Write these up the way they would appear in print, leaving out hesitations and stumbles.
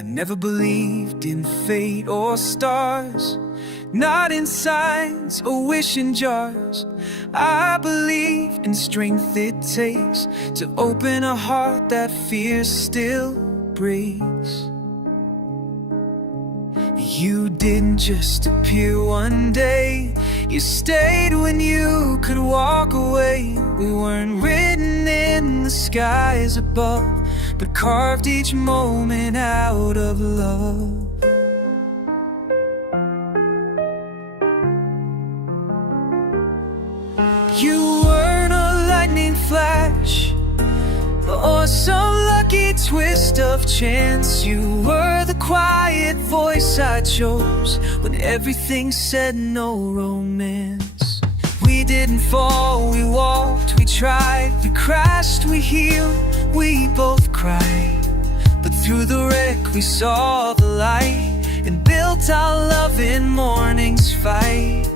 I never believed in fate or stars, not in signs or wishing jars. I believe in strength it takes to open a heart that fear still breaks. You didn't just appear one day, you stayed when you could walk away. We weren't written in the skies above, but carved each moment out of love. You weren't a lightning flash or some lucky twist of chance. You were the quiet voice I chose when everything said no romance. We didn't fall, we walked, we tried, we crashed, we healed, we both cried. But through the wreck we saw the light and built our love in morning's fight.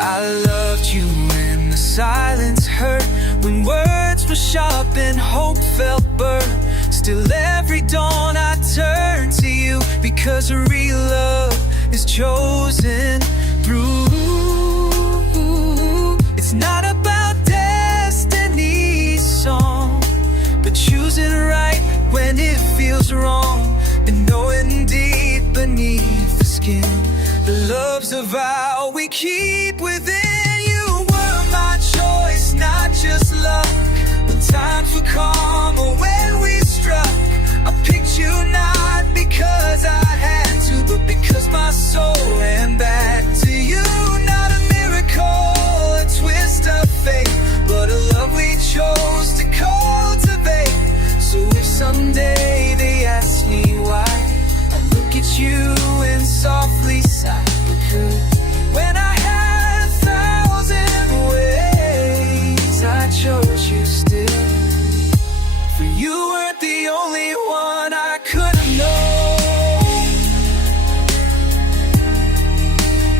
I loved you when the silence hurt, when words were sharp and hope felt burnt. Still every dawn I turn to you, because real love is chosen through. It's not about destiny's song, but choosing right when it feels wrong, and knowing deep beneath the skin the love's a vow we keep within. You were my choice, not just luck. When times were calm or when we struck, I picked you not because I had to, but because my soul ran back to you. Not a miracle, a twist of fate, but a love we chose to cultivate. So if someday they ask me why, I look at you and softly sigh, because when I had 1,000 ways, I chose you still. For you weren't the only one I could have known,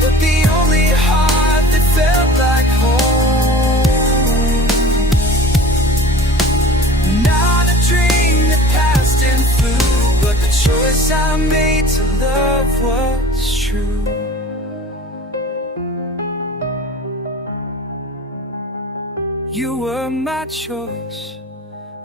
but the only heart that felt like home. Not a dream that passed and flew, but the choice I made to love was true. You were my choice,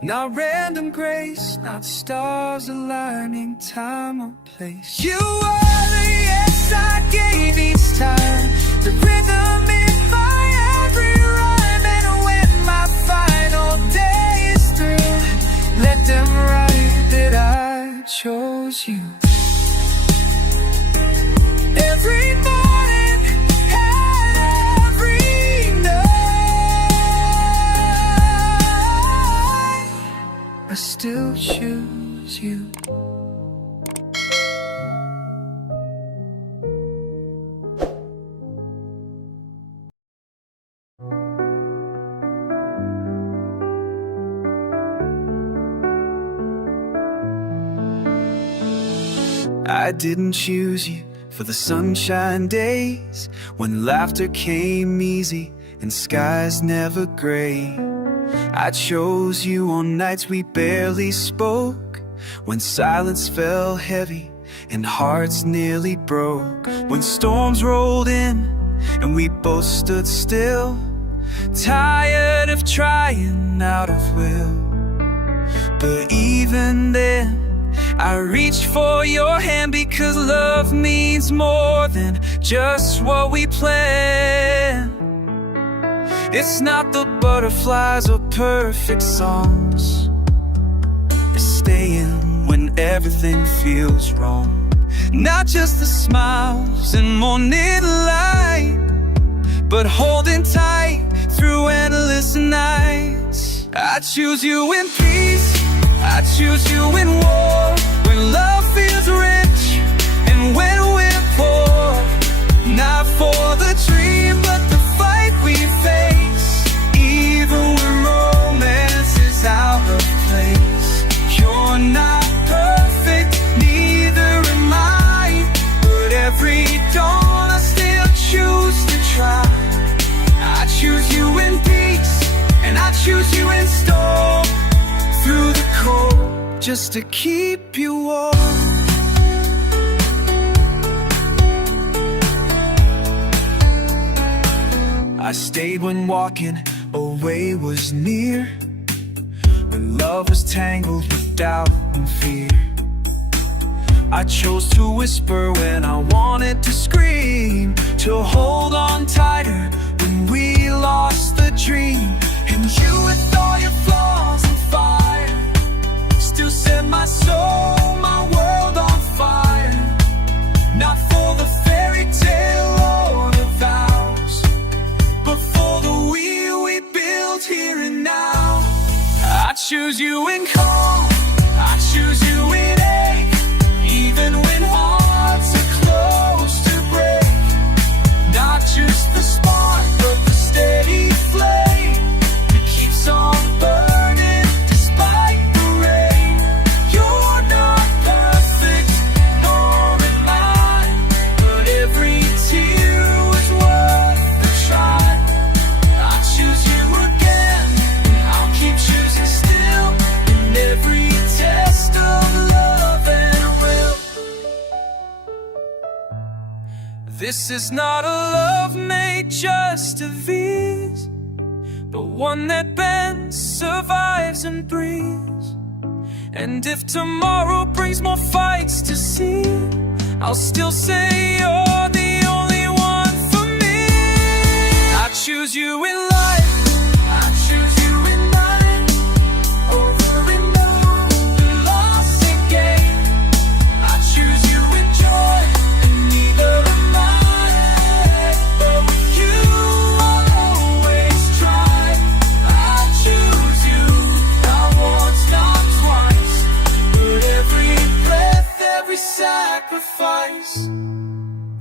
not random grace, not stars aligning time or place. You were the yes I gave each time, the rhythm in my every rhyme. And when my final day is through, let them write that I chose you. Every morning and every night, I still choose you. I didn't choose you for the sunshine days when laughter came easy and skies never gray. I chose you on nights we barely spoke, when silence fell heavy and hearts nearly broke. When storms rolled in and we both stood still, tired of trying out of will. But even then I reached for your hand, because love means more than just what we plan. It's not the butterflies or perfect songs, it's staying when everything feels wrong. Not just the smiles and morning light, but holding tight through endless nights. I choose you in peace, I choose you in war, when love feels rich and when we're poor. Not for the dream, but the fight we face, even when romance is out of place. You're not perfect, neither am I, but every dawn I still choose to try. I choose you in peace, and I choose you in storm. Through the cold, just to keep you warm. I stayed when walking away was near, when love was tangled with doubt and fear. I chose to whisper when I wanted to scream, to hold on tighter when we lost the dream. And you, with all your flaws and fire, still set my soul, my world on fire. Not for the fairy tale or the vows, but for the we build here and now. I choose you in calm, I choose you in ache, even when hearts are close to break. Not just the spark, but the steady flame that keeps on burning despite the rain. You're not perfect, nor am I, but every tear was worth the try. I choose you again, and I'll keep choosing still, in every test of love and will. This is not a love made just of ease, but one that bends, survives and breathes. And if tomorrow brings more fights to see, I'll still say you're the only one for me. I choose you in life, I choose you in life, over and over, loss and gain. I choose you in joy, and neither am I, but with you I'll always try. I choose you, not once, not twice, but every breath, every sacrifice.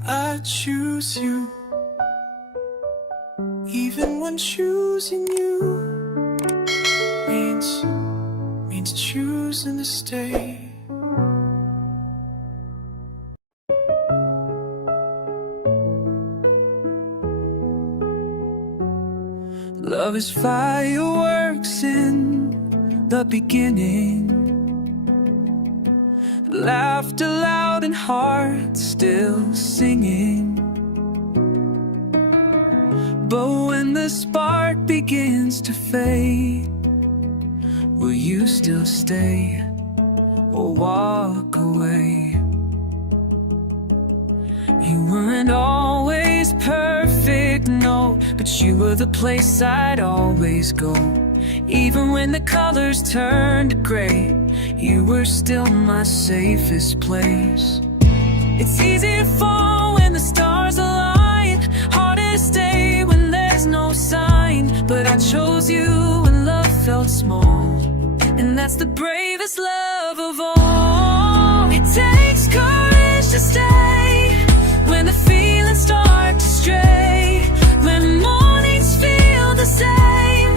I choose you, even when choosing you means choosing to stay. Love is fireworks in the beginning, laughter loud and heart still singing. But when the spark begins to fade, will you still stay or walk away? You weren't always perfect, no, but you were the place I'd always go. Even when the colors turned to gray, you were still my safest place. It's easy to fall when the stars align, harder to stay when there's no sign. But I chose you when love felt small, and that's the bravest love of all. It takes courage to stay when the feelings start to stray, when mornings feel the same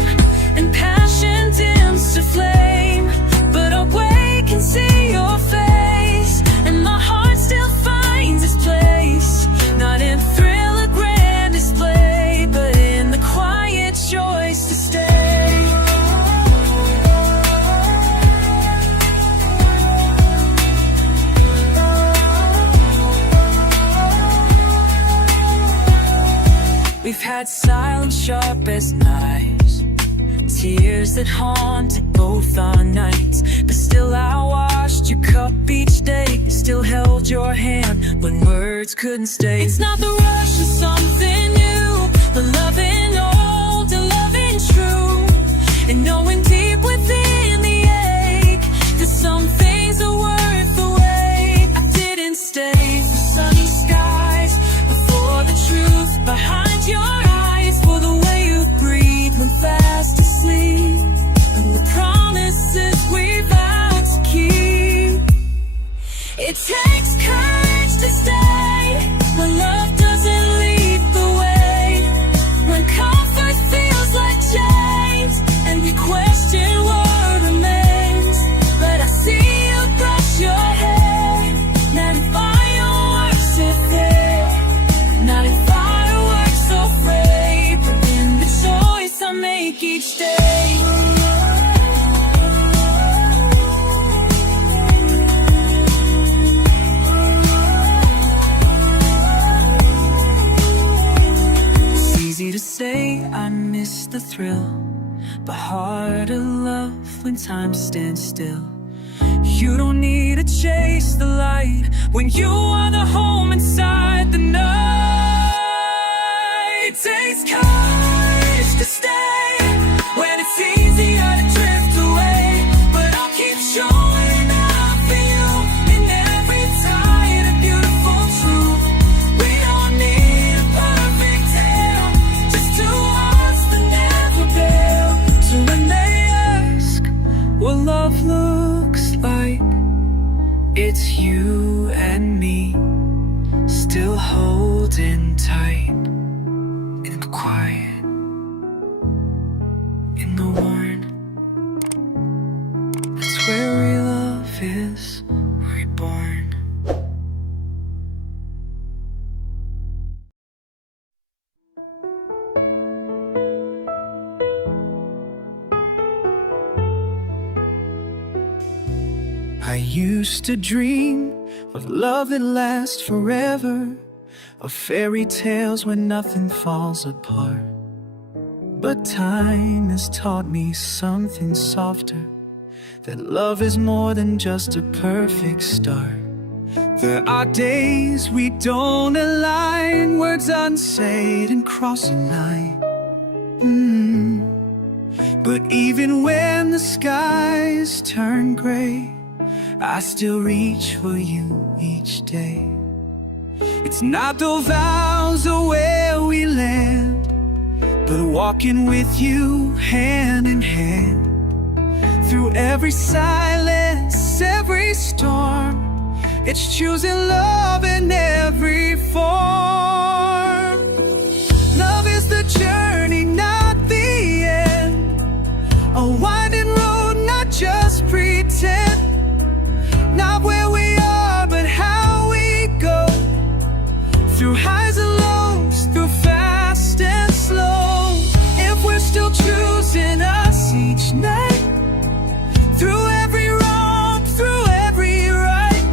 and passion dims to flame. But I'll wake and see your face, and my heart still finds its place, not in thrill or grand display, but in the quiet choice to stay. We've had silence sharp as knives, tears that haunted both our nights, but still I washed your cup each day, still held your hand when words couldn't stay. It's not the rush of something new, but loving old and loving true, and knowing deep within the ache that some things are worth the wait. I didn't stay for sunny skies, but for the truth behind your eyes, for the way you breathe when fast asleep, and the promises we vowed to keep. It takes courage to stay when love doesn't lead the way, when comfort feels like chains and you question what remains. But I see you brush your hair, not in fireworks if there, not in fireworks so brave, but in the choice I make each day. say I miss the thrill, but harder love when time stands still. You don't need to chase the light when you are the home inside the night. It takes courage to stay when it's easier to drift away, but I'll keep showing that I feel in every tide a beautiful truth. We don't need a perfect tale, just two hearts that never fail. So when they ask what love looks like, it's you and me, still holding tight, in the quiet, in the worn. That's where real love is reborn. I used to dream of love that lasts forever, of fairy tales where nothing falls apart. But time has taught me something softer, that love is more than just a perfect start. There are days we don't align, words unsaid and cross a line. But even when the skies turn gray, I still reach for you each day. It's not the vows or where we land, but walking with you hand in hand. Through every silence, every storm, it's choosing love in every form. Love is the journey, not the end, a winding road, not just pretend. Not where we are, but how we go, through highs and lows, through fast and slow. If we're still choosing us each night, through every wrong, through every right,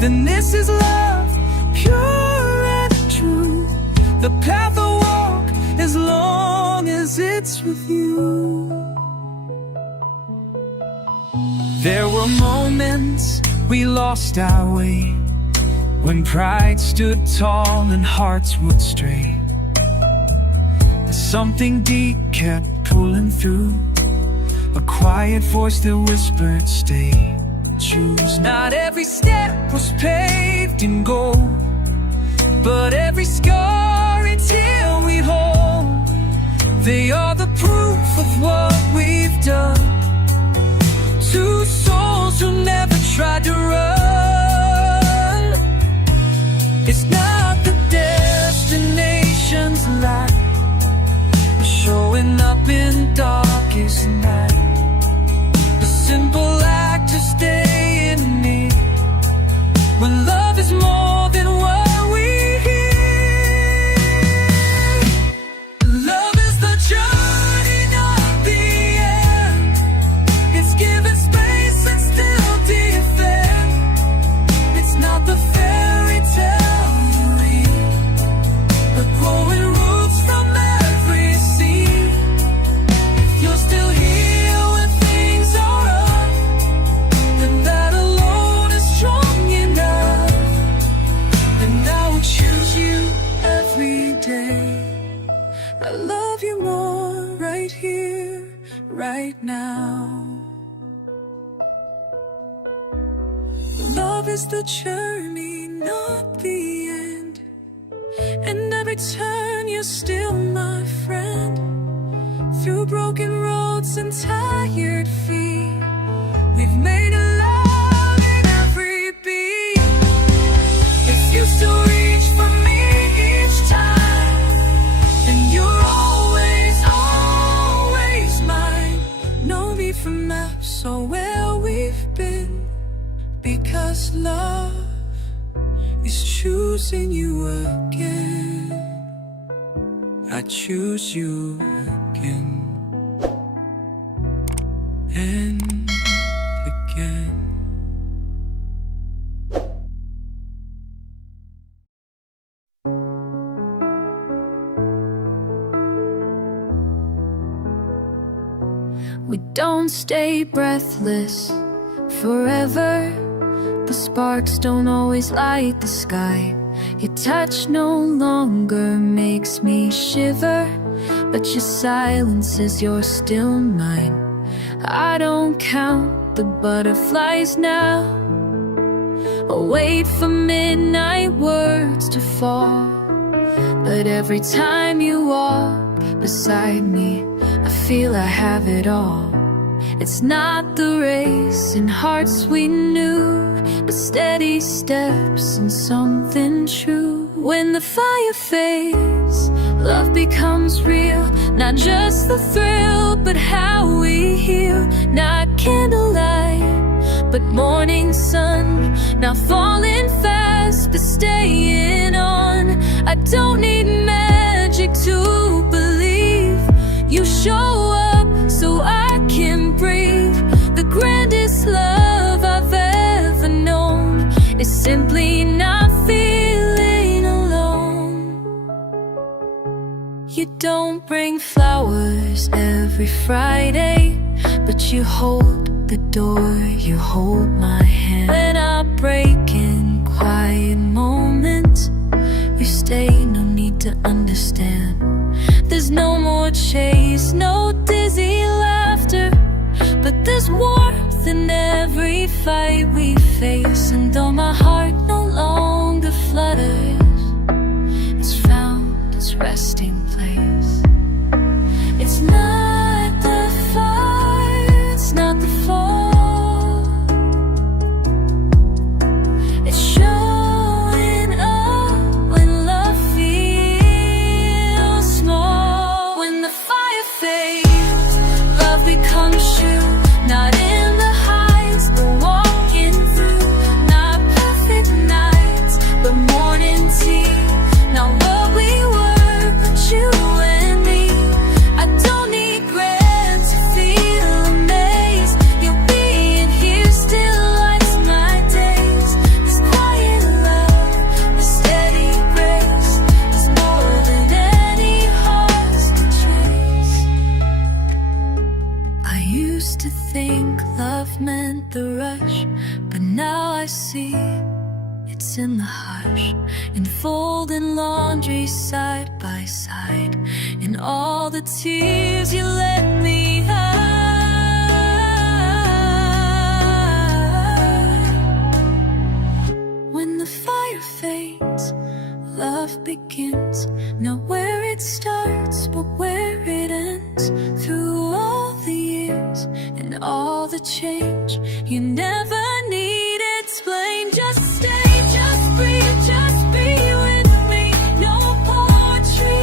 then this is love, pure and true. The path I walk, as long as it's with you. There were moments we lost our way, when pride stood tall and hearts would stray. Something deep kept pulling through, a quiet voice that whispered, stay, choose. Not every step was paved in gold, but every scar and tear we hold, they are the proof of what we've done. Two souls who never tried to run. It's not the destination's light, showing up in darkest night. The simple act of staying near, when love is more than what we hear. Love is the journey, not the end. It's giving space and still defend. It's not the fairy tale you read, but growing roots from every seed. If you're still here when things are rough, then that alone is strong enough. And I will choose you every day. I love you more right here, right now. Love is the journey, not the end. And every turn you're still my friend. Through broken roads and tired feet, we've made it loud in every beat. If you still reach for me each time, then you're always, always mine. No need for maps or where we've been, because love is choosing you again. I choose you again and again. We don't stay breathless forever. The sparks don't always light the sky. Your touch no longer makes me shiver, but your silence says you're still mine. I don't count the butterflies now, or wait for midnight words to fall. But every time you walk beside me, I feel I have it all. It's not the race in hearts we knew, but steady steps and something true. When the fire fades, love becomes real. Not just the thrill, but how we heal. Not candlelight, but morning sun. Not falling fast, but staying on. I don't need magic to believe. You show up so I can breathe. The grandest love I've ever known is simply not feeling alone. You don't bring flowers every Friday, but you hold the door, you hold my hand. When I break in quiet moments, you stay, no need to understand. There's no more chase, no dizzy laughter, but there's warmth in every fight we face. And though my heart no longer flutters, it's found its resting place. It's not the fire, it's not the fall. It's showing up when love feels small. When the fire fades, love becomes true. Not in the heights, but walking through. Not perfect nights, but morning tea. Not what we were, but you and me. I don't need grand to feel amazed. You being here still lights my days. This quiet love, this steady grace, is more than any heart can trace. I used to think love meant the rush, but now I see it's in the hush, in folding laundry side by side, in all the tears you let me hide. When the fire fades, love begins. Not where it starts, but where it ends. Through all the years and all the change, you never need explain. Just stay, just breathe, just be with me. No poetry,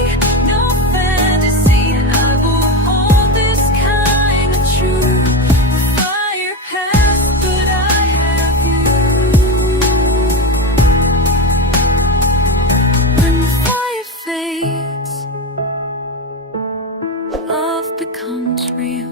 no fantasy. I will hold this kind of truth. The fire passed, but I have you. When the fire fades, love becomes real.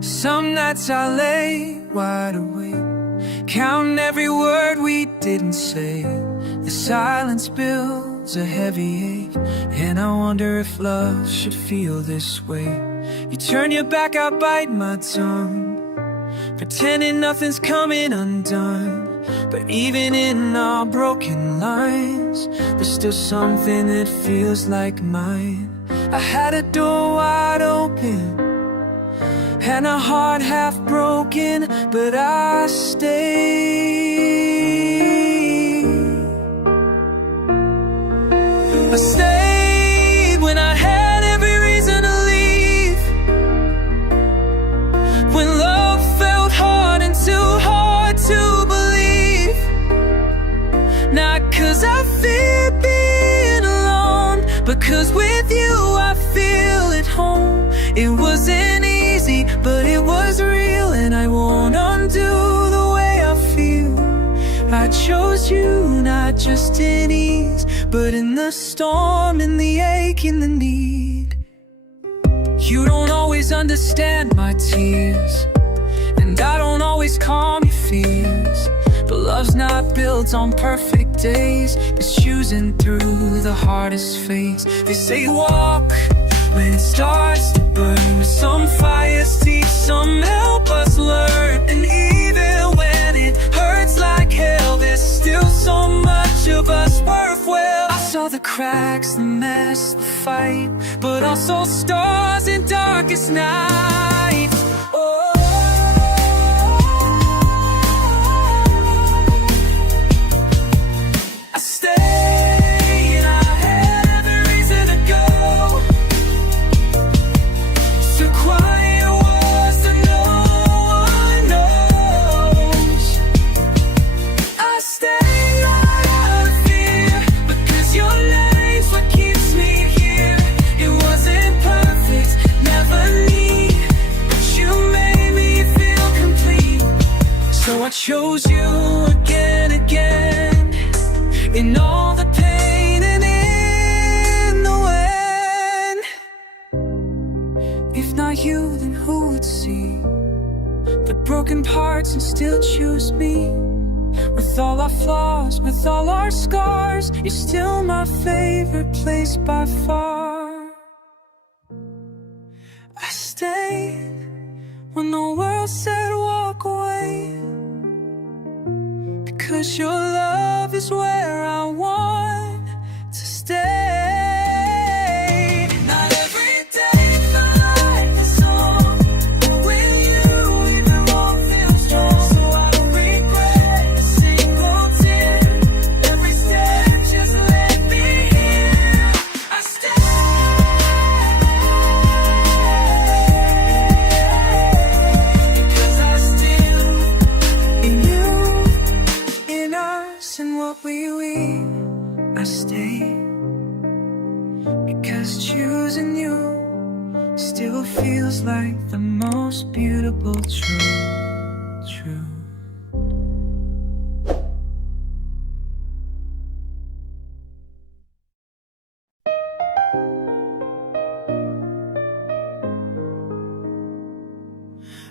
Some nights I lay wide awake, counting every word we didn't say. The silence builds a heavy ache, and I wonder if love should feel this way. You turn your back, I bite my tongue, pretending nothing's coming undone. But even in our broken lines, there's still something that feels like mine. I had a door wide open and a heart half broken, but I stayed. I stayed when I had every reason to leave, when love felt hard and too hard to believe. Not 'cause I fear being alone, but 'cause with you I feel at home. It wasn't easy, but it was real, and I won't undo the way I feel. I chose you not just in ease, but in the storm, in the ache, in the need. You don't always understand my tears, and I don't always calm your fears. But love's not built on perfect days, it's choosing through the hardest phase. They say walk when it starts to burn. Some fires teach, some help us learn. And even when it hurts like hell, there's still so much of us worth well. I saw the cracks, the mess, the fight, but also stars in darkest nights. Chose you again, again, in all the pain and in the when. If not you, then who would see the broken parts and still choose me? With all our flaws, with all our scars, you're still my favorite place by far. I stayed when the world said walk away, because your love is where I want to stay. Not every day my life is on with you, even won't feel strong. So I don't regret a single tear. Every step just let me in. I stay because I still in you, in us and what we I stay because choosing you still feels like the most beautiful truth.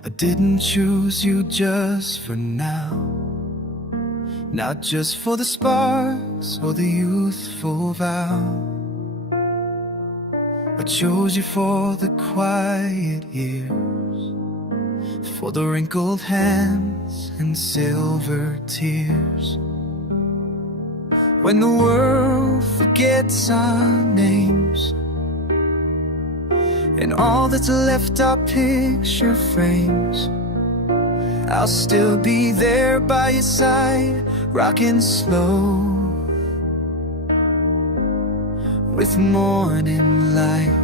I didn't choose you just for now, not just for the sparks or the youthful vow. I chose you for the quiet years, for the wrinkled hands and silver tears. When the world forgets our names and all that's left are picture frames, I'll still be there by your side, rocking slow with morning light.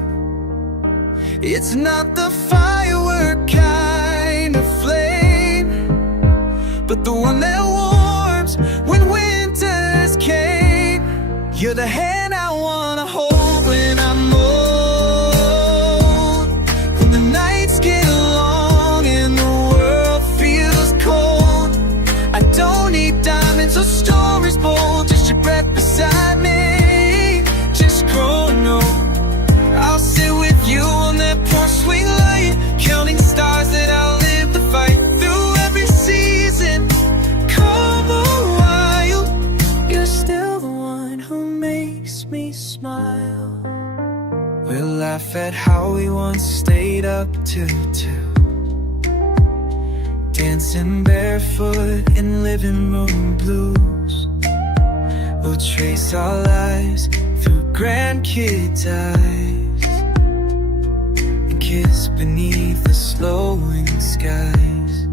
It's not the firework kind of flame, but the one that warms when winters came. You're the hand I wanna hold when I'm old, when the nights get long and the world feels cold. I don't need diamonds or stories bold, just your breath beside me, just growing old. I'll sit with you on that porch, swing light, counting stars that outlive the fight. Through every season, come a while, you're still the one who makes me smile. We'll laugh at how we once stayed up till 2, dancing barefoot in living room blues. We'll trace our lives through grandkids' eyes and kiss beneath the slowing skies.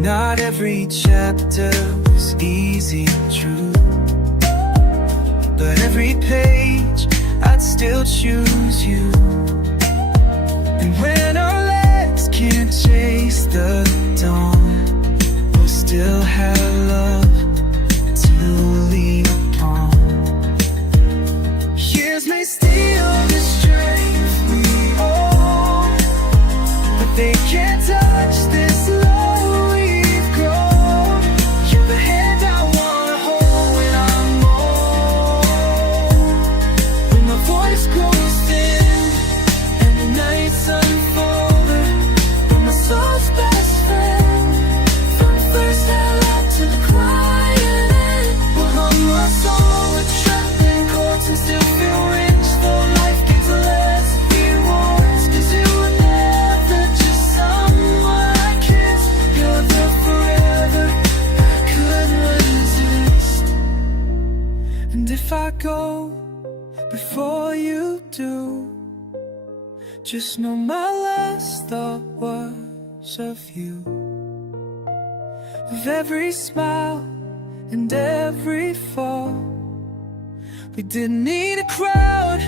Not every chapter was easy and true, but every page I'd still choose you. And when our legs can't chase the dawn, we'll still have love to lean upon. Years may steal the strength we own, but they can't touch this love we've grown. You're the hand I if I go before you do, just know my last thought was of you. Of every smile and every fall, we didn't need a crowd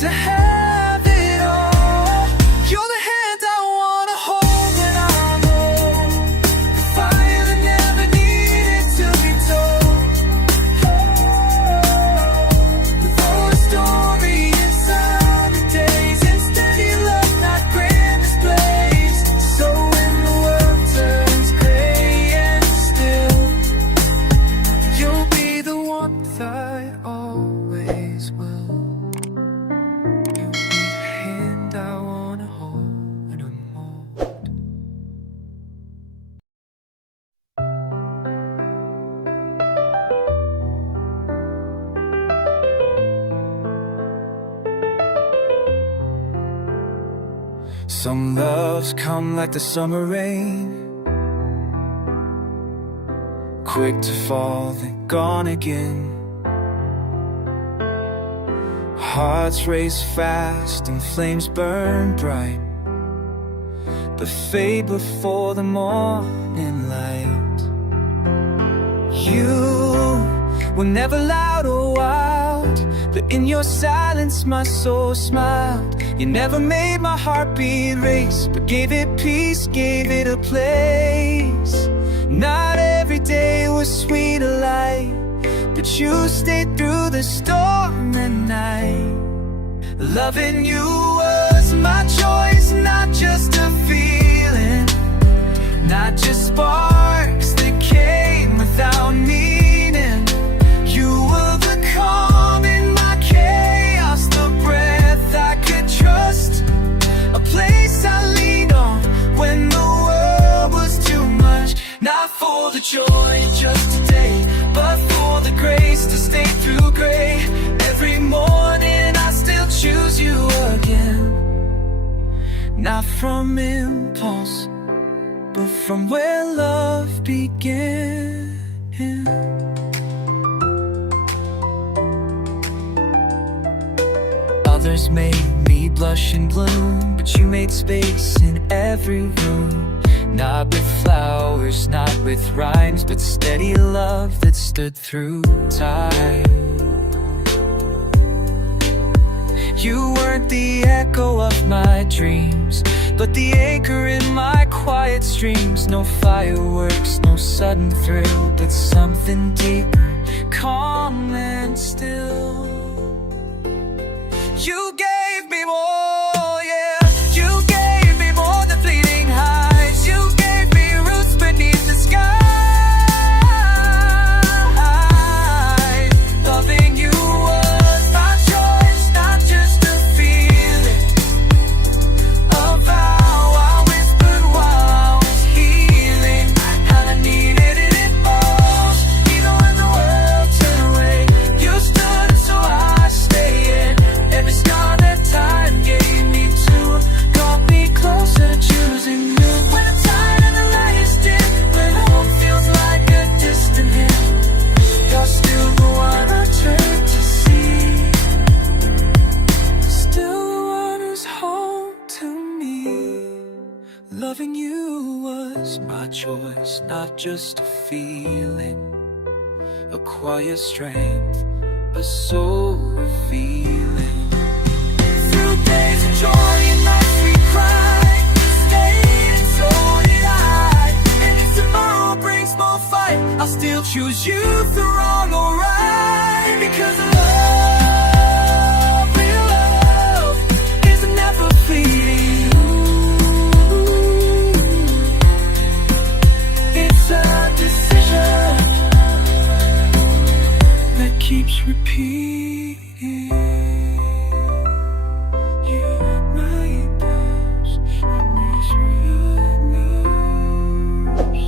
to have it all. You're the hand I wanna hold when I'm old, the fire that never needed to be told. With all the story inside the days, and steady love, not grand displays. So when the world turns gray and still, you'll be the warmth I always will. You'll be the hand I wanna hold when I'm old. Some loves come like the summer rain, quick to fall, then gone again. Hearts race fast and flames burn bright, but fade before the morning light. You were never loud or wild, but in your silence my soul smiled. You never made my heartbeat race, but gave it peace, gave it a place. Not every day was sweet alike, but you stayed through the storm and night. Loving you was my choice, not just a feeling, not just sparks that came without meaning. You were the calm in my chaos, the breath I could trust, a place I leaned on when the world was too much. Not for the joy just today, but for the grace to stay through gray. Every morning I still choose you again, not from impulse, but from where love began. Others made me blush and bloom, but you made space in every room. Not with flowers, not with rhymes, but steady love that stood through time. You weren't the echo of my dreams, but the anchor in my quiet streams. No fireworks, no sudden thrill, but something deeper, calm and still. You gave me more, yeah. You gave me more than fleeting highs. You gave me roots beneath the sky. Loving you was my choice, not just a feeling, a vow I whispered while I was healing. And I needed it most, even when the world turned away. You stood so I stayed in. Every scar that time gave me too got me closer to choosing you. When I'm tired and the light is dim, when hope feels like a distant hint, you're still the one I turn to see. Still the one who's home to me. Loving you was my choice, not just a feeling, a quiet strength, a soul revealing. Through days of joy and nights we cried, stayed and so did I. And if tomorrow brings more fight, I'll still choose you through wrong or right. Because love, real love, is never fleeting. It's a decision that keeps repeating. You're my best, and it's real news.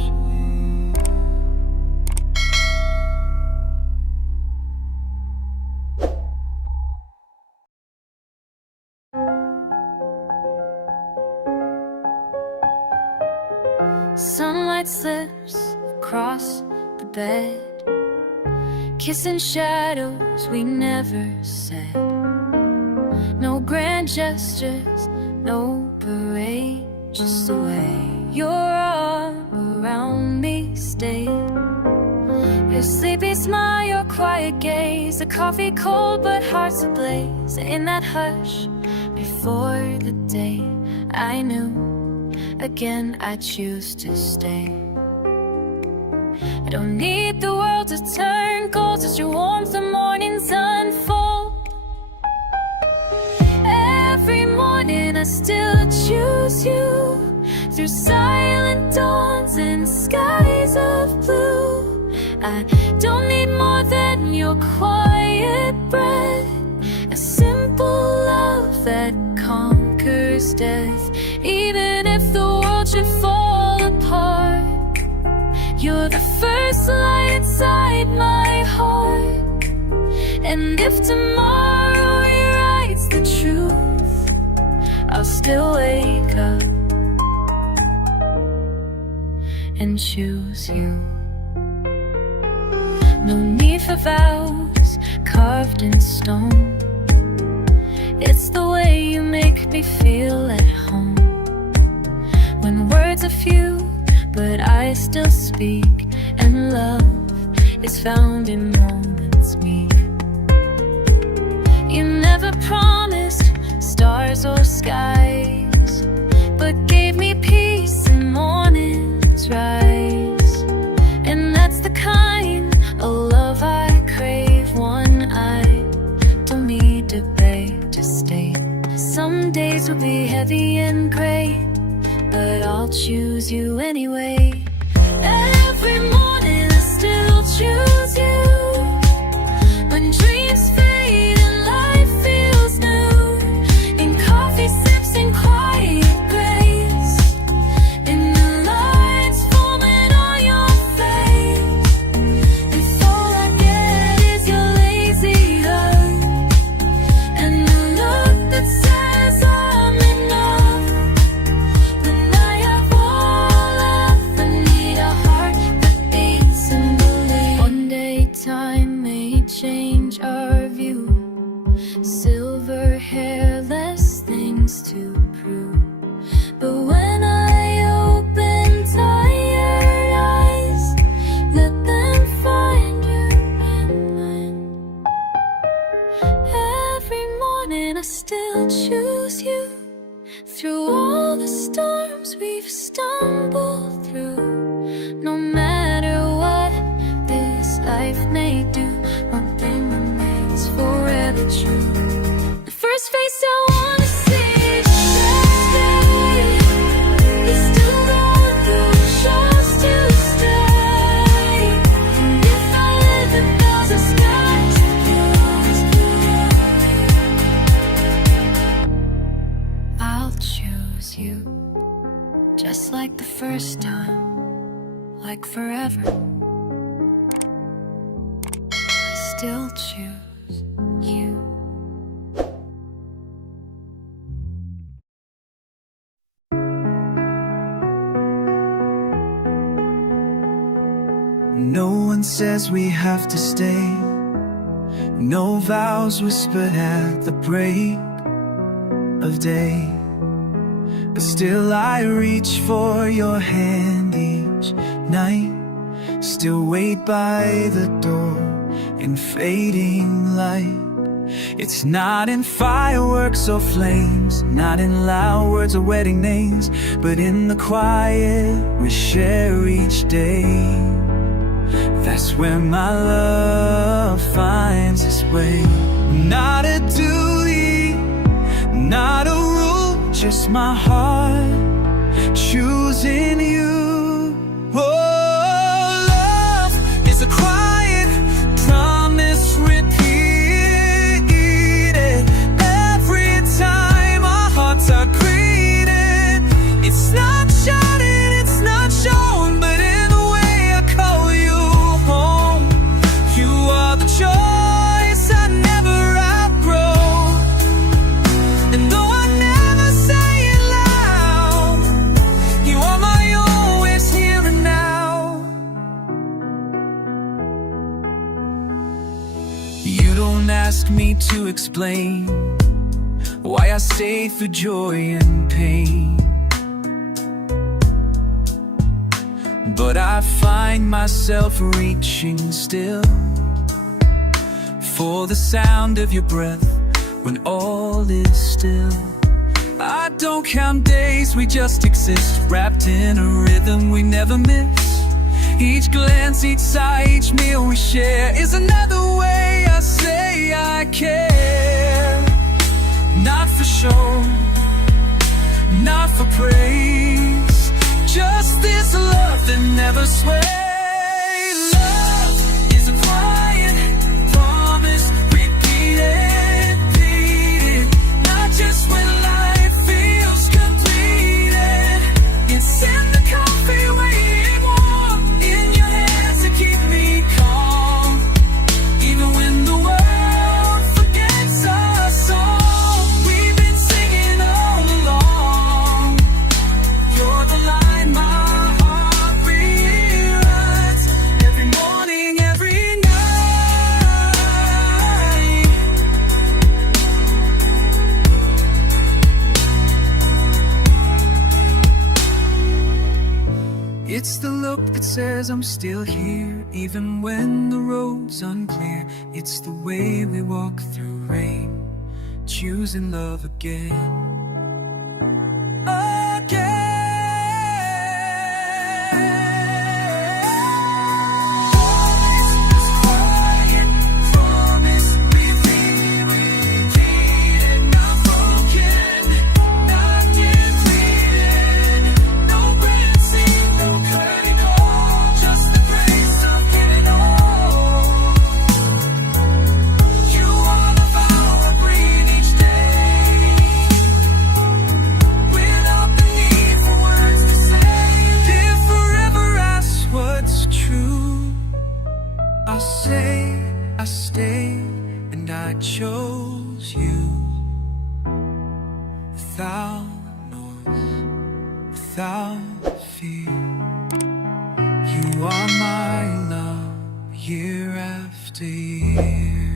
Sunlight slips across the bed, kiss in shadows we never said. No grand gestures, no parade, just the way your arm around me stayed. Your sleepy smile, your quiet gaze, the coffee cold but hearts ablaze. In that hush, before the day I knew, again I choose to stay. I don't need the world to turn cold, just your warmth the mornings unfold. Every morning I still choose you, through silent dawns and skies of blue. I don't need more than your quiet breath, a simple love that conquers death. Even if the world should fall apart, you're the first light inside my heart. And if tomorrow rewrites the truth, I'll still wake up and choose you. No need for vows carved in stone. It's the way you make me feel at home. When words are few, but I still speak, and love is found in moments meek. You never promised stars or skies, but gave me peace in morning's rise. And that's the kind of love I crave, one I don't need to beg to stay. Some days will be heavy and gray, but I'll choose you anyway. Every morning I still choose you, when dreams fade and life feels new. In coffee sips and quiet grace, in the lines forming on your face. If all I get is your lazy hug, and the look that says I'm enough. When I have all I need, a heart that beats and believes. One day time may change our view, silver hair, less things to prove. But when I open tired eyes, let them find you in mine. Every morning I still choose you, through all the storms we've stumbled through. No matter what this life may do, one thing remains forever true. The first face I wanna see is stay. It's still going through, chose to stay. And if I live in thousands of skies, I'll choose you, just like the first time, like forever. I still choose you. No one says we have to stay, no vows whispered at the break of day. But still I reach for your hand each night, still wait by the door in fading light. It's not in fireworks or flames, not in loud words or wedding names, but in the quiet we share each day. That's where my love finds its way. Not a duty, not a rule, just my heart choosing you. Oh, love is a quiet promise repeated every time our hearts are greeted. It's not shouted, it's not shown, but in the way I call you home. You are the choice I never outgrow. And though I never say it loud, you are my own You don't ask me to explain why I stay through joy and pain, but I find myself reaching still for the sound of your breath when all is still. I don't count days, we just exist, wrapped in a rhythm we never miss. Each glance, each sigh, each meal we share is another way I say I care. Not for show, not for praise, just this love that never sways. Love is a quiet promise, repeated, repeated, not just when life feels completed. It's in the coffee waiting warm in your hands to keep me calm, even when the world forgets our song. We've been singing all along. You're the line my heart rewrites every morning, every night. It's the look that says I'm still here, even when the road's unclear. It's the way we walk through rain, choosing love again. I stayed and I chose you, without noise, without fear. You are my love, year after year.